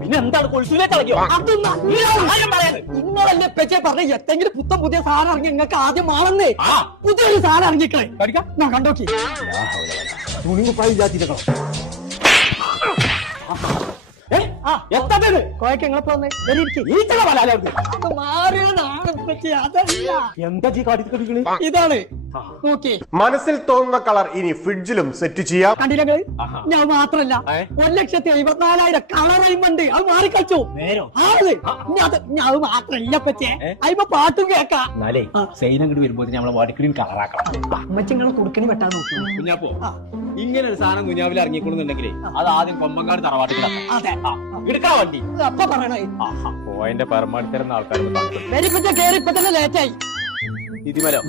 പിന്നെ എന്താണ് കൊൽസുലെ കളയോ നിങ്ങളല്ലേ പെച്ചെ പറഞ്ഞ എത്തെങ്കിലും പുത്തൻ പുതിയ സാധനം ഇറങ്ങി നിങ്ങൾക്ക് ആദ്യം മാണെന്നേ പുതിയൊരു സാധനം ഇറങ്ങിക്കളെ ഞാൻ കണ്ടോക്കി കോയക്ക് എങ്ങനെ പോന്നെ ഇതാണ് നോക്കി മനസ്സിൽ തോന്നുന്ന കളർ ഇനി ഫ്രിഡ്ജിലും സെറ്റ് ചെയ്യാം. കണ്ടില്ല ഞാൻ മാത്രല്ല 1,74,000 കളറുണ്ട് അത് മാറിക്കളിച്ചു അത് മാത്രല്ല പറ്റേ അതിപ്പോ പാട്ടും കേക്കാം. സൈനങ്ങോട്ട് വരുമ്പോ നമ്മളെ വടിക്കണി കളറാക്കണം. അമ്മച്ചിങ്ങളെ കുടുക്കണി വെട്ടാൻ നോക്കി കുഞ്ഞാപ്പോ ഇങ്ങനെ ഒരു സാധനം കുഞ്ഞാവിൽ ഇറങ്ങിക്കൊള്ളുന്നുണ്ടെങ്കിലേ അത് ആദ്യം കൊമ്പങ്കാട് തറവാട്ടിൽ അതെ എടുക്കാൻ വണ്ടി അപ്പ പറയണേ പോയിന്റെ പരമാവധി തരുന്ന ആൾക്കാർ കേറി ഇപ്പൊ തന്നെ ലേറ്റായി ഇതിമലോ